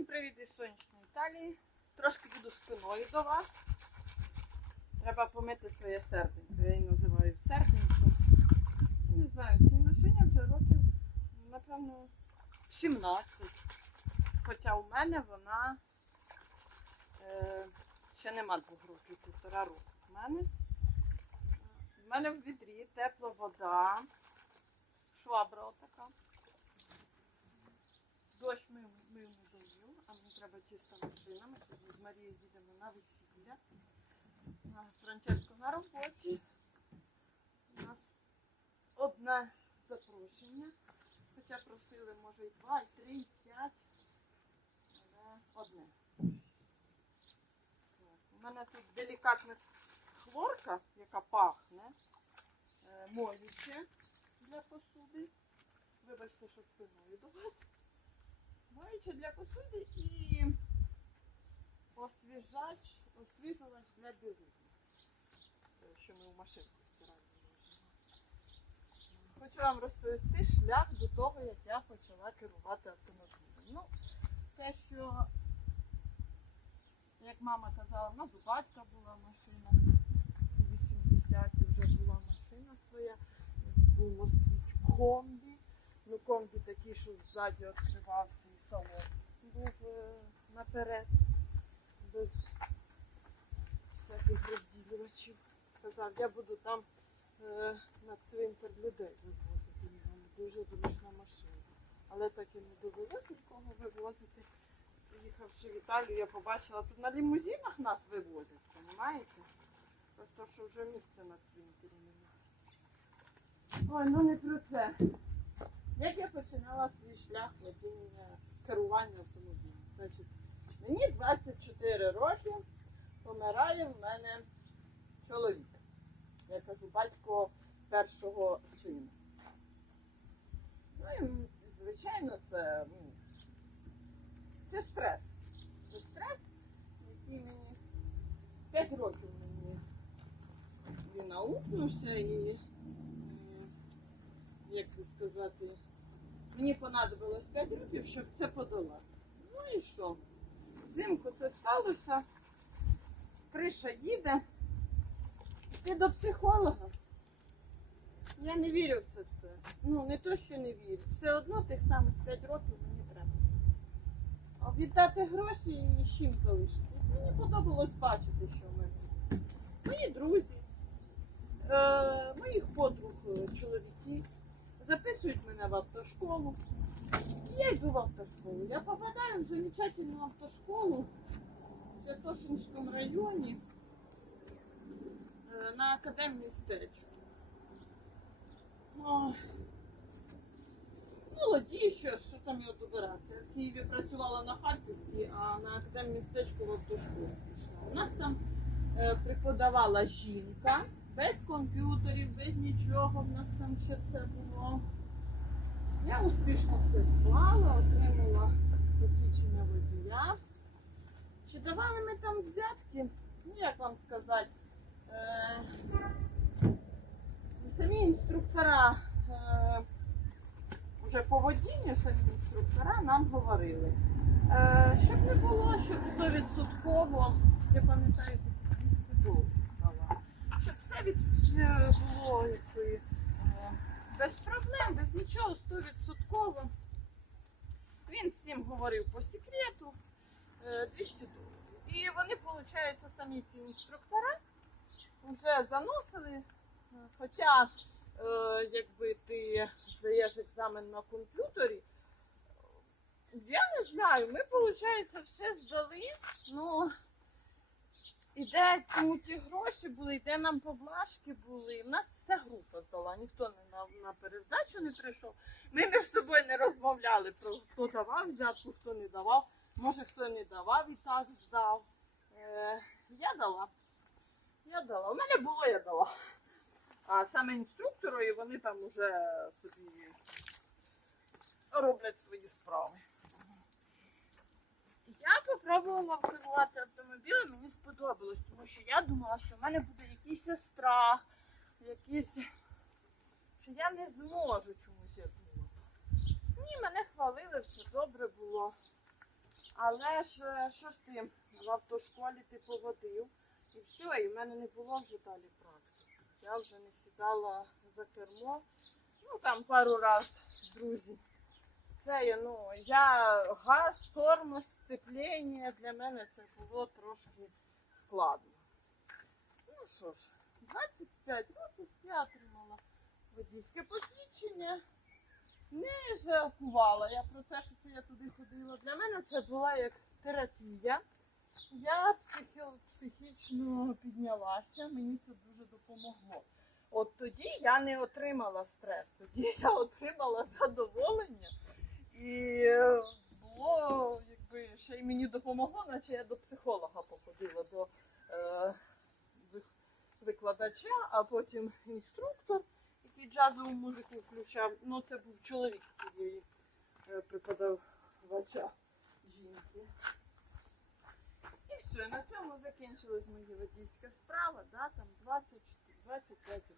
Всім привіт із сонячної Італії. Трошки буду спиною до вас. Треба помити своє серденько. Я її називаю серденько. Не знаю, цій машині вже років, напевно, 17. Хоча у мене вона е, ще нема двох років, півтора року. У мене, в мене в відрі тепла вода, швабра отака. Дощ ми, ми не даю, а мені треба чиста машина. Ми сьогодні з Марією їдемо на весілля. Франческо на роботі. У нас одне запрошення. Хоча просили, може, і два, і три, і п'ять. Але одне. У мене тут делікатна хлорка, яка пахне, е, моюче для посуди. Вибачте, що спиною до вас. Моюче для посуди і освіжач, освіжувач для білизни. Що ми в машинку стираємо. Хочу вам розповісти шлях до того, як я почала керувати автомобілем. Ну, те, що, як мама казала, в батька була машина. У 80-ті вже була машина своя. Москвич комбі. Ну, комбі такий, що ззаді відкривався і салон. Був е, наперед, без всяких розділювачів. Казав, я буду там е, на цвинтар людей вивозити. Дуже зручна машина. Але так і не довелося нікого вивозити. Приїхавши в Італію, я побачила, тут на лімузинах нас вивозять, розумієте? Просто що вже місця на цвинтарі немає. Ой, ну не про це. Як я починала свій шлях водіння керування автомобілем? Значить, мені 24 роки, помирає в мене чоловік. Я кажу, батько першого сина. Ну і звичайно, це, це стрес. Це стрес, який мені 5 років мені він наукнувся і, як сказати, мені понадобилось 5 років, щоб це подолати. Ну і що? Взимку це сталося, криша їде. Ти до психолога. Я не вірю в це все. Ну, не то, що не вірю. Все одно тих самих 5 років мені треба. А віддати гроші і з чим залишитись. Мені подобалось бачити, що в мене. Мої друзі, е, моїх подруг е, чоловіки записують мене в автошколу. І я йду в автошколу. Я попадаю в замечательну автошколу в Святошинському районі е, на. Ой. Молоді ще, що там його добиратися. Я в Києві працювала на Харківській, а на академії стечку в автошколу пішла. У нас там е, преподавала жінка, без комп'ютерів, без нічого, в нас там ще все було. Я успішно все склала, отримала посвідчення водія. Чи давали ми там взятки? Ну, як вам сказати, е, самі інструктора, е, вже по водінню самі інструктора нам говорили. Е, щоб не було, щоб 100%, я пам'ятаю, 200 доларів. Від, е, було якби, е, без проблем, без нічого, 100%. Він всім говорив по секрету е, 200 доларів. І вони, виходить, самі ці інструктора вже заносили. Е, Хоча, е, якби ти здаєш екзамен на комп'ютері, я не знаю, ми, виходить, все здали. Ну, і де тому ті гроші були, і нам поблажки були. У нас вся група здала, ніхто не на, на перездачу не прийшов. Ми між собою не розмовляли про хто давав взятку, хто не давав. Може хто не давав і так здав. Е, я дала. Я дала. У мене було, я дала. А саме інструктору, і вони там уже собі роблять свої справи. Я попробувала керувати автомобілем, мені сподобалось, тому що я думала, що в мене буде якийсь страх, якийсь, що я не зможу чомусь я думала. Ні, мене хвалили, все добре було. Але ж е, що ж ти в автошколі ти поводив, і все, і в мене не було вже далі практики. Я вже не сідала за кермо. Ну там пару раз, друзі. Це я, ну, я газ, тормоз, сцеплення, для мене це було трошки складно. Ну що ж, 25 років я отримала водійське посвідчення. Не жалкувала я про те, що це я туди ходила. Для мене це була як терапія. Я психі- психічно піднялася, мені це дуже допомогло. От тоді я не отримала стрес, тоді я отримала задоволення. І е, було, якби ще й мені допомогло, наче я до психолога походила, до е, викладача, а потім інструктор, який джазову музику включав. Ну, це був чоловік цієї припадав преподавача жінки. І все, на цьому закінчилась моя водійська справа, да, там 20, 25 років.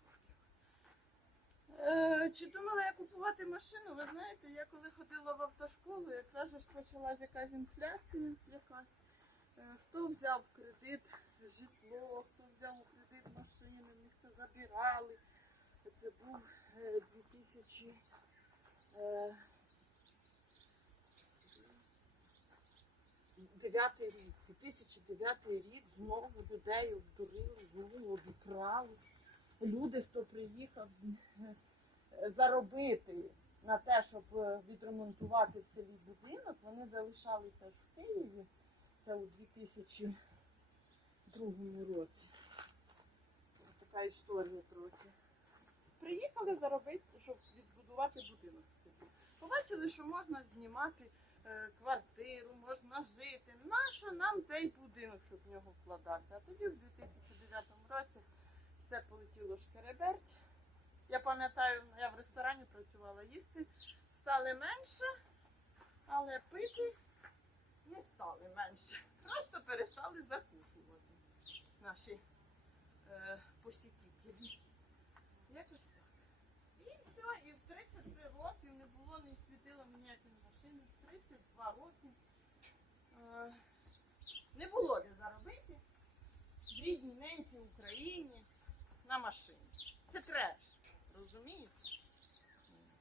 Е, чи думала я купувати машину? Ви знаєте, я коли ходила в автошколу, якраз ж почалась якась інфляція якась. Е, хто взяв в кредит житло, хто взяв у кредит машини, в них це забирали. Це був е, 2000. Е, Дев'ятий рік, 2009 рік знову людей обдурили, знову обікрали. Люди, хто приїхав з- е, заробити на те, щоб е, відремонтувати в селі будинок, вони залишалися в Києві. Це у 2002 році. Ось така історія трохи. Приїхали заробити, щоб відбудувати будинок в селі. Побачили, що можна знімати е, квартиру, можна жити. Нащо нам цей будинок, щоб в нього вкладатися? А тоді в 2009 році все полетіло шкереберть. Я пам'ятаю, я в ресторані працювала їсти, стали менше, але пити не стали менше. Просто перестали закушувати наші е, посітителі. Якось так. І все, і в 33 роки не було, не світило ніякої машини. В 32 роки е, не було де заробити в рідній ненькій Україні на машині. Це треш, розумієте?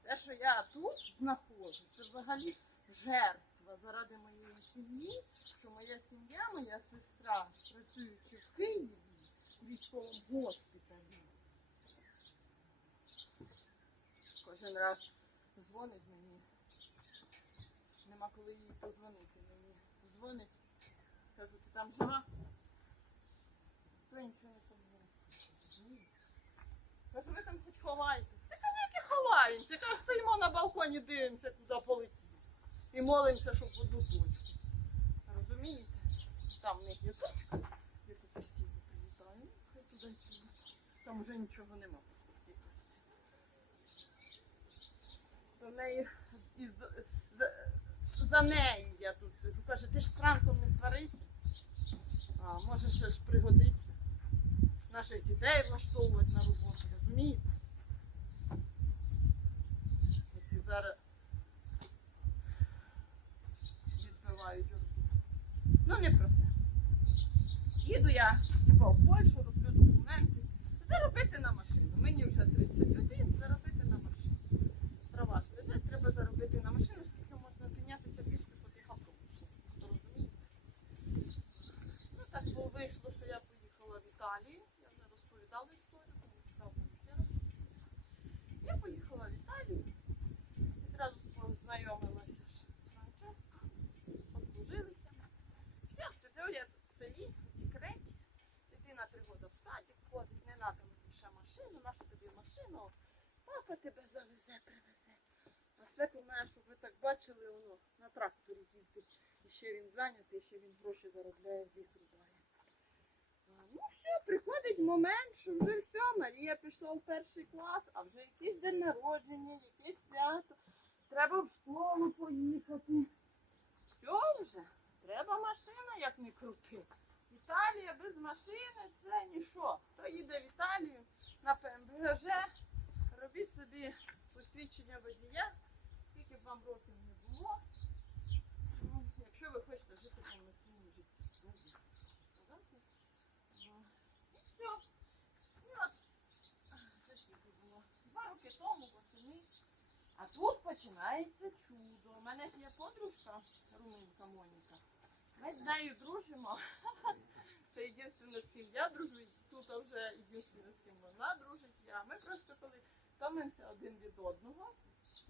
Те, що я тут знаходжу, це взагалі жертва заради моєї сім'ї, що моя сім'я, моя сестра, працюючи в Києві у військовому госпіталі, кожен раз дзвонить мені. Нема коли їй позвонити мені. Дзвонить, кажу, ти там жива? То нічого не поміняє. Кажу, ховаєтесь. Та які ховаємося. Кажу, стоїмо на балконі, дивимося, куди полетів. І молимося, щоб в одну точку. Розумієте? Там в них є точка, в яку постійно прилітає. Ну, хай туди йти. Там вже нічого нема. До неї із, за, нею я тут сижу. Каже, ти ж з Франком не сварися. А може ще ж пригодиться. Наших дітей влаштовувати на роботу, розумієте? Які зараз відбивають орди. Ну не про це. Їду я типа в Польщу, роблю документи. Заробити на машину. Мені вже 31, заробити на машину. Права ж лежать, треба заробити на машину, скільки можна піднятися пішки по тих автобусах. Розумієте? Ну так бо вийшло, що я поїхала в Італію. Я вже розповідала історію, тому цікаво ще раз. Я поїхала в Італію, відразу познайомилася з Франческо, подружилися. Все, сидю я тут в селі, в декреті. Дитина три роки в садик ходить, не треба мені ще машину, наша тобі машину. Папа тебе завезе, привезе. А свят у мене, щоб ви так бачили, воно на тракторі їздить. І ще він зайнятий, ще він гроші заробляє, ліс рубає. А, Ну все, приходить момент, що вже все, Марія пішла в перший клас, а вже якийсь день народження, якесь свято. Треба в школу поїхати. Все вже, треба машина, як не крути. Італія без машини це ніщо. Хто їде в Італію на ПМБГ, робіть собі посвідчення водія, скільки б вам років не було. Ну, Якщо ви хочете подружка Руминка Моніка. Ми з нею дружимо. Це єдине, з я і тут вже єдине, з ким вона дружить. Я. Ми просто коли втомимося один від одного,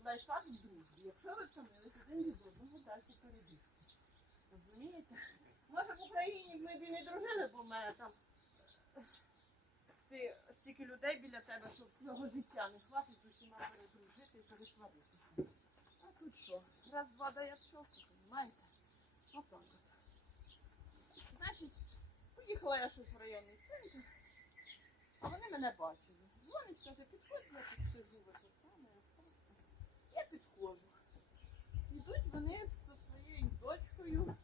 лайфхак дружбі. Якщо ви втомились один від одного, дайте перебіг. Розумієте? Може в Україні ми б і не дружили, бо в там е, ти, стільки людей біля тебе, що цього життя не хватить з усіма передружити і пересваритися. А тут що? Раз, два дає пчелку, розумієте? Отак от. Значить, поїхала я щось в районний центр, а вони мене бачили. Дзвонить, каже, підходь, я тут сижу в саме. Я підходжу. Йдуть вони зі своєю дочкою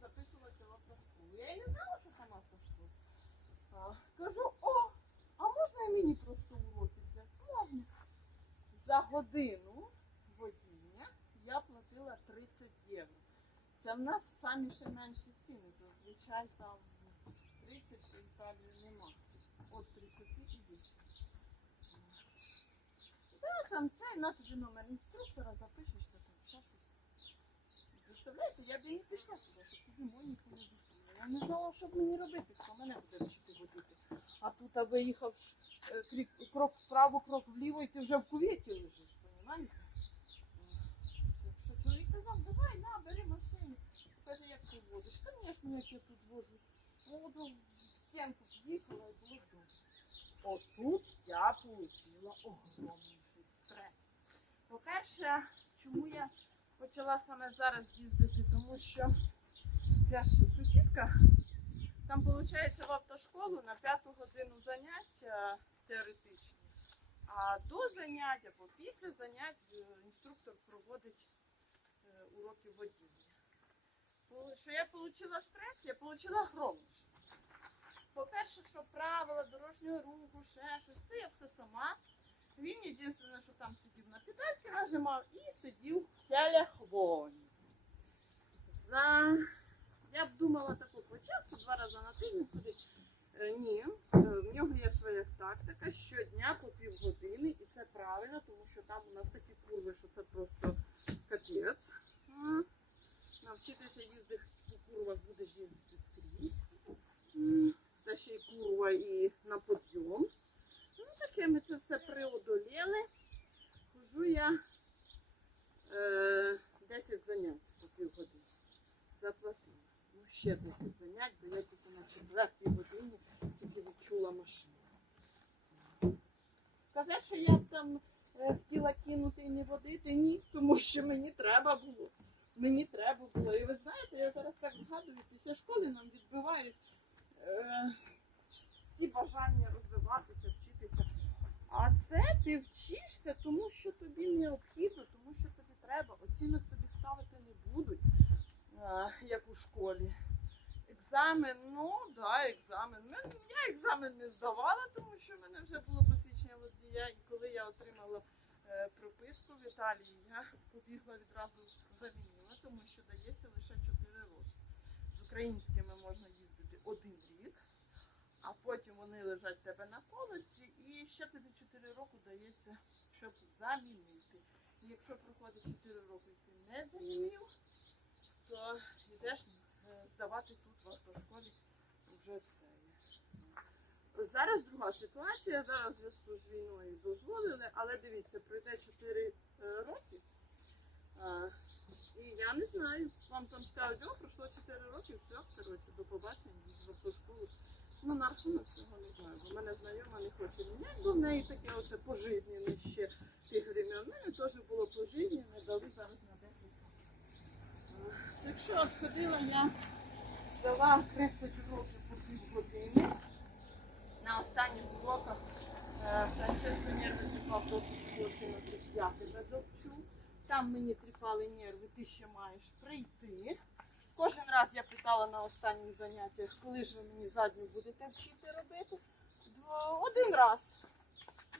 записуватися в автошколу. Я і не знала, що там автошкола. А, Кажу, о, а можна і мені просто уроки взяти? Можна. За годину водіння я платила 30 євро. Це в нас самі ще менші ціни. Зазвичай там 30 в Італії нема. От 30 і є. Да, там тобі номер інструктора, запишешся там, ще щось. Представляєте, я б і не пішла туди, щоб тоді Моніку не зустріла. Я не знала, що б мені робити, що мене буде вчити водити. А тут а виїхав е, крок вправо, крок вліво, і ти вже в кувєті лежиш, розумієте? Що чоловік казав, давай, на, бери машину. Каже, як ти водиш? Звісно, як я тут вожу. Воду в стінку під'їхала і було добре. Отут я отримала огромний стрес. По-перше, чому я почала саме зараз їздити? Тому що ця ж сусідка, там виходить в автошколу на п'яту годину заняття теоретичні. А до занять або після занять е, інструктор проводить е, уроки водіння. Що я отримала стрес, я отримала громніше. По-перше, що правила дорожнього руху, ще щось, це я все сама. Він єдине, що там сидів на педальки, нажимав і сидів в телефоні. За... Я б думала таку по часу, два рази на тиждень ходить. Е, Ні, е, в нього є своя тактика щодня по півгодини, і це правильно, тому що там у нас такі курви, що це просто капець. Навчитися їздити по курвах будеш їздити скрізь. Це ще й курва і на подйом. Ну, таке ми це все преодоліли. Хожу я е, 10 занять по півгодини. Заплатила. Ну, ще 10 занять, бо я тільки на четвертій годині тільки відчула машину. Сказати, що я там е, хотіла кинути і не водити, ні, тому що мені треба було. Мені треба було. І ви знаєте, я зараз так згадую, після школи нам відбивають е, всі бажання розвиватися, вчитися. А це ти вчишся, тому що тобі необхідно, тому що тобі треба. Оцінок тобі ставити не будуть, е, як у школі. Екзамен, ну да, екзамен. Мен- Я екзамен не здавала, тому що в мене вже було посвідчення водія. І коли я отримала е, прописку в Італії, я побігла відразу замінила, тому що дається лише 4 роки. З українськими можна їздити один рік, а потім вони лежать в тебе на полиці, і ще тобі 4 роки дається, щоб замінити. І якщо проходить 4 роки і ти не замінив, то йдеш здавати тут в автошколі вже все. Зараз друга ситуація, зараз зв'язку з війною дозволили, але дивіться, пройде 4 е, роки. І я не знаю, вам там скажуть, о, пройшло 4 роки, все, коротше, до побачення, в автошколу. Ну, на рахунок цього не знаю, бо мене знайома не хоче міняти, бо в неї таке оце пожизнене ще тих времен. У мене теж було пожизнене, дали зараз на 10 років. Так що от ходила я, здала 30 років по півгодини. На останніх уроках е, Франческо нерви тріпав досить хороший я тебе. Там мені тріпали нерви, ти ще маєш прийти. Кожен раз я питала на останніх заняттях, коли ж ви мені задню будете вчити робити. Один раз.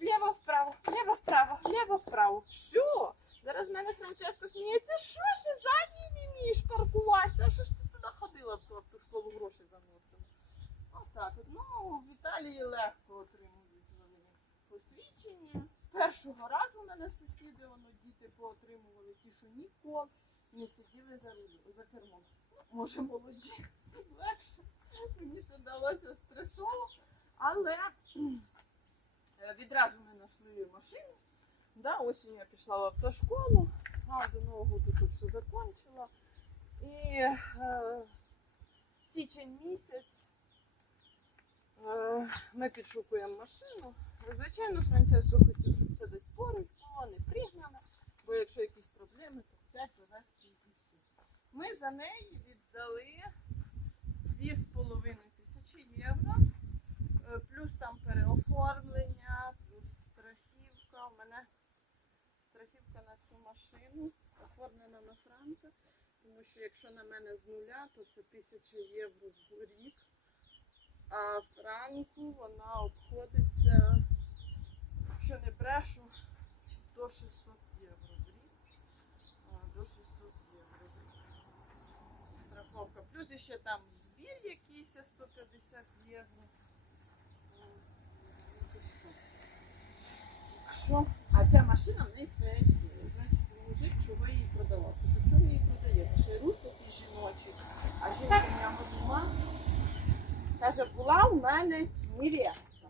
Ліво вправо, ліво вправо, ліво вправо. Все. Зараз в мене Франческо сміється, що ж задній вмієш паркуватися, що ж ти туди ходила в ту автошколу гроші заносила. Отак от. Ну, в Італії легко отримують вони посвідчення. З першого разу мене сусіди, воно діти поотримували ті, що ніколи не сиділи за за кермом. Може молоді, легше. Мені це далося стресово, але е, відразу ми знайшли машину. Да, осінь я пішла в автошколу, а до Нового тут все закончила. І е, січень місяць е, ми підшукуємо машину. Звичайно, Франческо хотів, щоб це десь поруч було, не пригнано, бо якщо якісь проблеми, то це привезти і. Ми за неї віддали 2,5 тисячі євро, е, плюс там переоформлення, плюс страхівка. У мене страхівка на цю машину оформлена на франка, тому що якщо на мене з нуля, то це 1000 євро в рік. А франку вона обходиться, якщо не брешу, до 600 євро в рік. А, До 600 євро в рік. Страховка. Плюс ще там збір якийсь 150 євро. О, якось так. Так що, а ця машина в неї своя історія. Значить, мужик чого її продавав. Кажу, чого ви її продаєте? Ще й рух такий жіночий, а жінка в нього нема. Каже, була в мене невестка.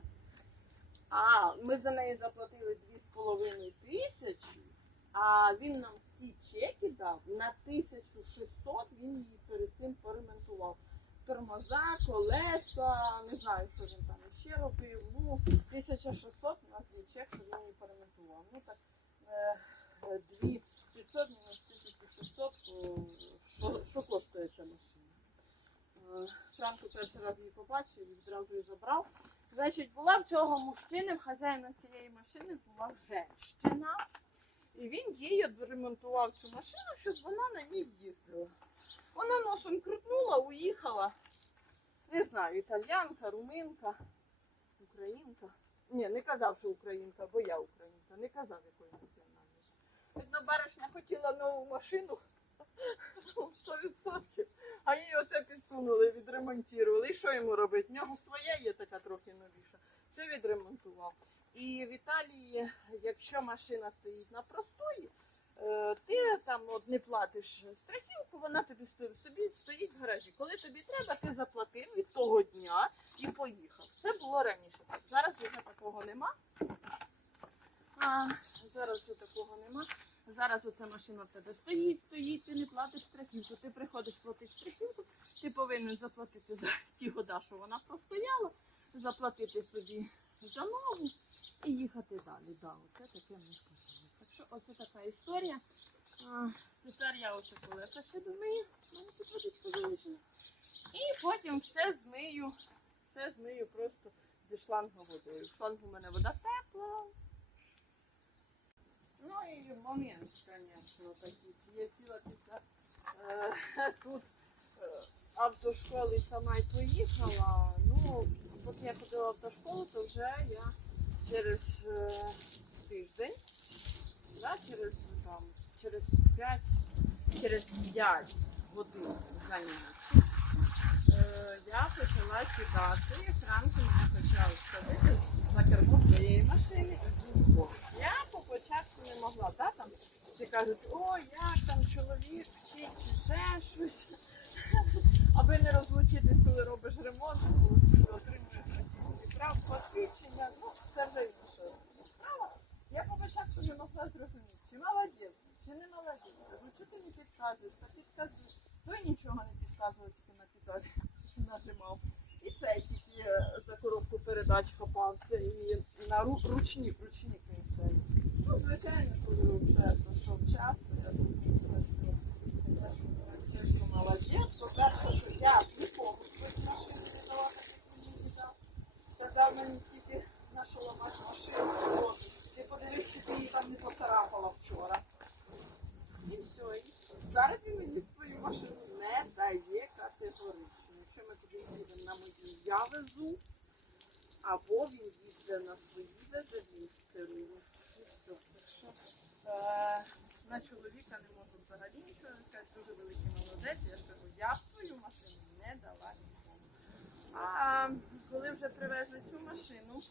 А ми за неї заплатили 2,5 тисячі, а він нам всі чеки дав на 1600, він її перед цим поремонтував. Тормоза, колеса, не знаю, що він там ще робив. Ну, 1600 у нас є чек, що він її поремонтував. Ну так, е, е, 2500 мінус 1600, то що, що коштує ця машина? Франко перший раз її побачив і відразу її забрав. Значить, була в цього мужчини, в хазяїна цієї машини була женщина. І він їй ремонтував цю машину, щоб вона на ній їздила. Вона носом крутнула, уїхала. Не знаю, італьянка, руминка, українка. Ні, не казав, що українка, бо я українка. Не казав, якої національності. Видно, баришня хотіла нову машину. Ну, 100%. А їй оце підсунули, відремонтували. І що йому робити? В нього своя є така трохи новіша. Це відремонтував. І в Італії, якщо машина стоїть на простої, е, ти там от не платиш страхівку, вона тобі собі стоїть в гаражі. Коли тобі треба, ти заплатив від того дня і поїхав. Це було раніше. Зараз вже такого нема. А, зараз вже такого нема. Зараз оця машина в тебе стоїть, стоїть, ти не платиш страхівку. Ти приходиш платити страхівку, ти повинен заплатити за ті года, що вона простояла, заплатити собі за нову і їхати далі. Да, оце таке ми сказали. Так що оце така історія. Тепер я оце колеса ще домию, в мене тут водичка залишена. І потім все змию, все змию просто зі шланга водою. В шлангу у мене вода тепла. Ну і момент, звісно, такий. Я сіла після тут е, автошколи сама й поїхала. Ну, поки я ходила в автошколу, то вже я через е, тиждень, да, через там, через 5, через 5 годин занять. Е, я почала сідати, Франко мене почав садити на кермо своєї машини і був поруч. Я по початку не могла, да, там всі кажуть, о, як там чоловік вчить, чи ще щось. Аби не розлучитись, коли робиш ремонт, коли ти отримуєш прав, посвідчення, ну, це вже інша справа. Я по початку не могла зрозуміти, чи молодець, чи не молодець. Ну, чого ти не підказуєш, та підказуєш. Той нічого не підказував, тільки на педалі нажимав. І цей тільки е, за коробку передач хапався і на ру- ручник, ручник він цей. Ну, звичайно, коли вже пройшов час, то я думаю, що Франциско молодець. По-перше, що я нікому щось машину не дала, так як мені не дав. Сказав мені тільки нашу ламати машину. О, Ти подивись, чи ти її там не поцарапала вчора. І все. І зараз він мені свою машину не дає категорично. Якщо ми туди їдемо на мою я везу, або він їде на свої везе, він керує. І все. Так що е, на чоловіка не можу взагалі нічого сказати, дуже великий. Я ж кажу, я свою машину не дала нікому. А коли вже привезли цю машину,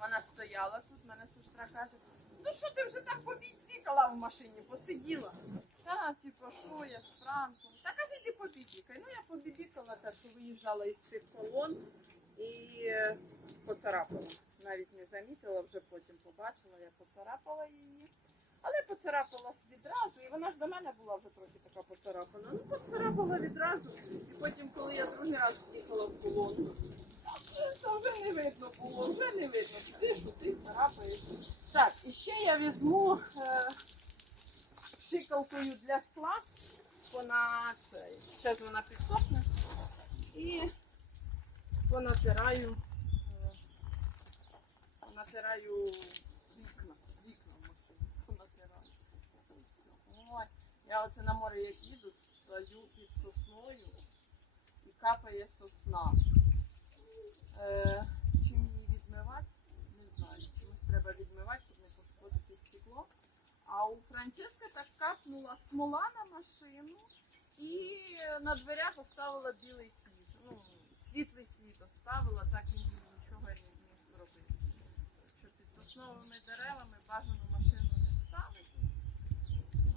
вона стояла тут, мене сестра каже, ну що ти вже так побігала в машині, посиділа. Та, типу, що я з Франком? Та каже, іди побібікай. Ну я побібікала так, що виїжджала із цих колон і е, поцарапала. Навіть не замітила, вже потім побачила, я поцарапала її. Але поцарапала відразу, і вона ж до мене була вже трохи така поцарапана. Ну, поцарапала відразу. І потім, коли я другий раз їхала в колонку, то вже не видно було, вже не видно. Ти що ти царапаєш. Так, і ще я візьму е, шикалкою для скла. Вона. Зараз вона підсохне. І понатираю. е, Понатираю вікна. Вікна в машині. Понатираю. І все. Ой, я оце на море як їду, стою під сосною і капає сосна. Е, чим її відмивати? Не знаю. Чимось треба відмивати, щоб не пошкодити стекло. А у Франческа так капнула смола на машину і на дверях оставила білий світ. Ну, світлий світ оставила, так він нічого не зробити. Що під сосновими деревами бажану машину не ставити.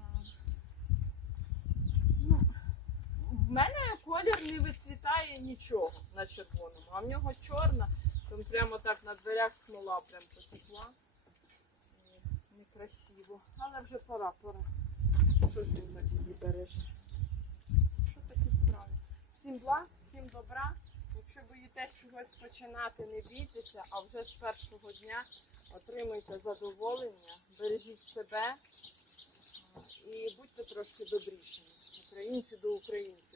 А, Ну, в мене колір не вицвітає нічого на червоному, а в нього чорна, там прямо так на дверях смола прям потекла. Некрасиво. Але вже пора, пора. Що ж він так її береже? Що такі справи? Всім благ, всім добра. Якщо боїтесь чогось починати, не бійтеся, а вже з першого дня отримуйте задоволення, бережіть себе і будьте трошки добрішими. Українці до українців.